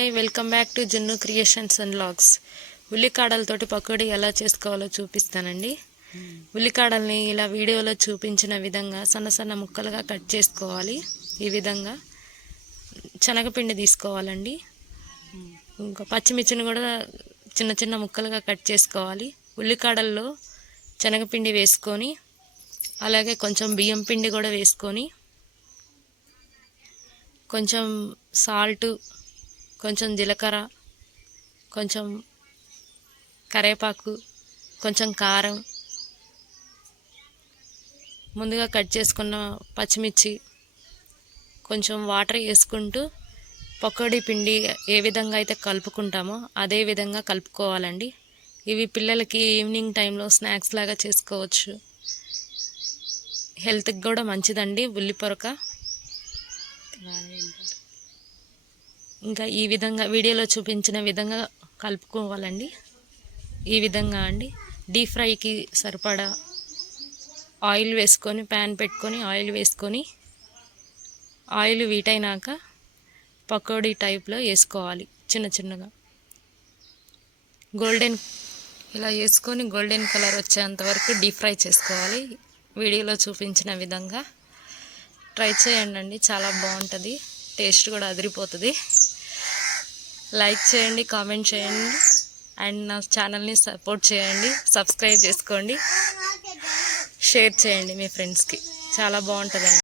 Hi welcome back to జున్ను creations and vlogs. ఉల్లికాడలతోటి pakodi ఎలా చేసుకోవాలో చూపిస్తానండి. ఉల్లికాడల్ని ఇలా వీడియోలో చూపించిన విధంగా సన్న సన్న ముక్కలుగా కట్ చేసుకోవాలి. ఈ విధంగా శనగపిండి తీసుకోవాలండి. ఇంకా పచ్చిమిర్చిని కూడా చిన్న చిన్న ముక్కలుగా కట్ చేసుకోవాలి. ఉల్లికాడల్లో శనగపిండి వేసుకొని అలాగే కొంచెం బియ్యం పిండి కూడా వేసుకొని కొంచెం సాల్ట్, కొంచెం జీలకర్ర, కొంచెం కరివేపాకు, కొంచెం కారం, ముందుగా కట్ చేసుకున్న పచ్చిమిర్చి, కొంచెం వాటర్ వేసుకుంటూ పకోడీ పిండి ఏ విధంగా అయితే కలుపుకుంటామో అదే విధంగా కలుపుకోవాలండి. ఇవి పిల్లలకి ఈవినింగ్ టైంలో స్నాక్స్ లాగా చేసుకోవచ్చు. హెల్త్కి కూడా మంచిదండి ఉల్లి పొరక. ఇంకా ఈ విధంగా వీడియోలో చూపించిన విధంగా కలుపుకోవాలండి. ఈ విధంగా అండి. డీప్ ఫ్రైకి సరిపడా ఆయిల్ వేసుకొని ప్యాన్ పెట్టుకొని ఆయిల్ వేసుకొని ఆయిల్ వీటైనాక పకోడీ టైప్లో వేసుకోవాలి. చిన్న చిన్నగా ఇలా వేసుకొని గోల్డెన్ కలర్ వచ్చేంత వరకు డీప్ ఫ్రై చేసుకోవాలి. వీడియోలో చూపించిన విధంగా ట్రై చేయండి, చాలా బాగుంటుంది. టేస్ట్ కూడా అదిరిపోతుంది. లైక్ చేయండి, కామెంట్ చేయండి అండ్ నా ఛానల్ని సపోర్ట్ చేయండి. సబ్స్క్రైబ్ చేసుకోండి, షేర్ చేయండి మీ ఫ్రెండ్స్కి. చాలా బాగుంటుందండి.